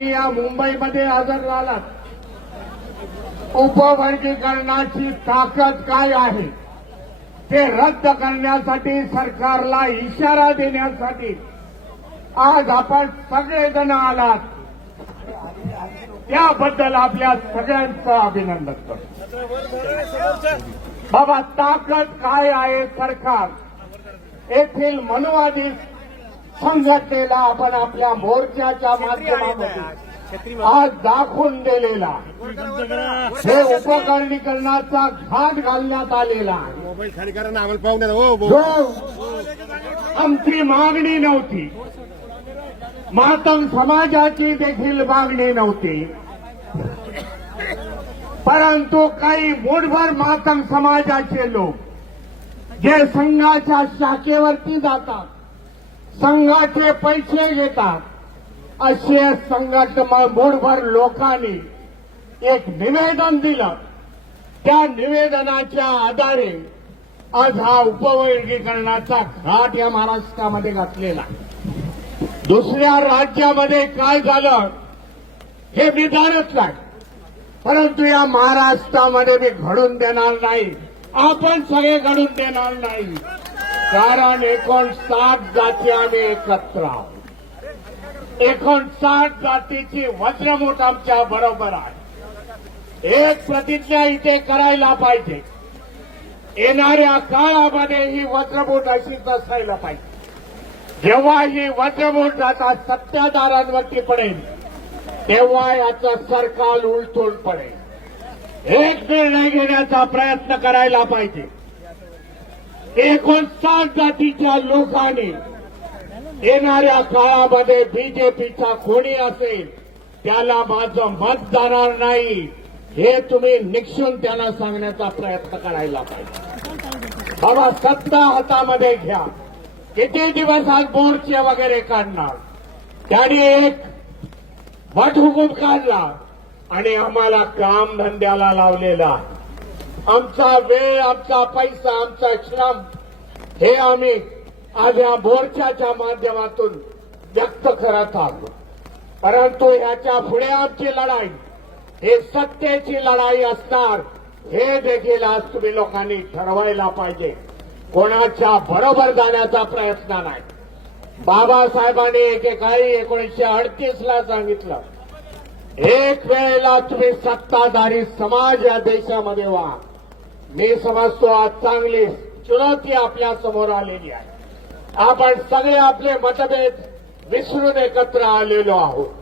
या मुंबईमध्ये हजर झालात. उपवर्गीकरणाची ताकद काय आहे ते रद्द करण्यासाठी, सरकारला इशारा देण्यासाठी आज आपण सगळेजण आलात. त्याबद्दल आपल्या सगळ्यांचं अभिनंदन करतो. बाबा, ताकद काय आहे सरकार येथील मनुवादी संघटनेला आपण आपल्या मोर्चाच्या माध्यमातून आज दाखवून दिलेला हे उपकरणीकरणाचा घाट घालण्यात आलेला जो आमची मागणी नव्हती, मातंग समाजाची देखील मागणी नव्हती, परंतु काही मूठभर मातंग समाजाचे लोक जे संघाच्या शाखेवरती जातात, संघाचे पैसे घेतात, असे मूठभर लोकांनी एक निवेदन दिलं. त्या निवेदनाच्या आधारे आज हा उपवर्गीकरणाचा घाट या महाराष्ट्रामध्ये घातलेला. दुसऱ्या राज्यामध्ये काय झालं हे मी जाणत नाही, परंतु या महाराष्ट्रामध्ये मी घडून देणार नाही. आपण सगळे घडून देणार नाही, कारण 59 जाती आम्ही एकत्र आहोत. 59 जातीची वज्रमूठ आमच्या बरोबर आहे. एक प्रतिज्ञा इथे करायला पाहिजे, येणाऱ्या काळामध्ये ही वज्रमूठ अशीच असायला पाहिजे. जेव्हा ही वज्रमूठ आता सत्ताधाऱ्यांवरती पडेल तेव्हा याचं सरकार उलटून पडेल. एक निर्णय घेण्याचा प्रयत्न करायला पाहिजे. 59 जातीच्या लोकांनी येणाऱ्या काळामध्ये बीजेपीचा कोणी असेल त्याला माझं मत जाणार नाही, हे तुम्ही निक्षून त्यांना सांगण्याचा प्रयत्न करायला पाहिजे. बाबा, सत्ता हातामध्ये घ्या. किती दिवस आज मोर्चे वगैरे काढणार? त्यांनी एक वटहुकूम काढला आणि आम्हाला काम धंद्याला लावलेला. आमचा वेळ, आमचा पैसा, आमचा श्रम हे आम्ही आज या मोर्चाच्या माध्यमातून व्यक्त करत आहोत. परंतु ह्याच्या पुढे आमची लढाई हे सत्तेची लढाई असणार, हे देखील आज तुम्ही लोकांनी ठरवायला पाहिजे. कोणाच्या बरोबर जाण्याचा प्रयत्न नाही. बाबासाहेबांनी एकेकाळी 1938ला सांगितलं, एक वेळेला तुम्ही सत्ताधारी समाज या देशामध्ये व्हा. मी समजतो आज चांगली चुनौती आपल्या समोर आलेली आहे. आपण सगळे आपले मतभेद विसरून एकत्र आलेलो आहोत.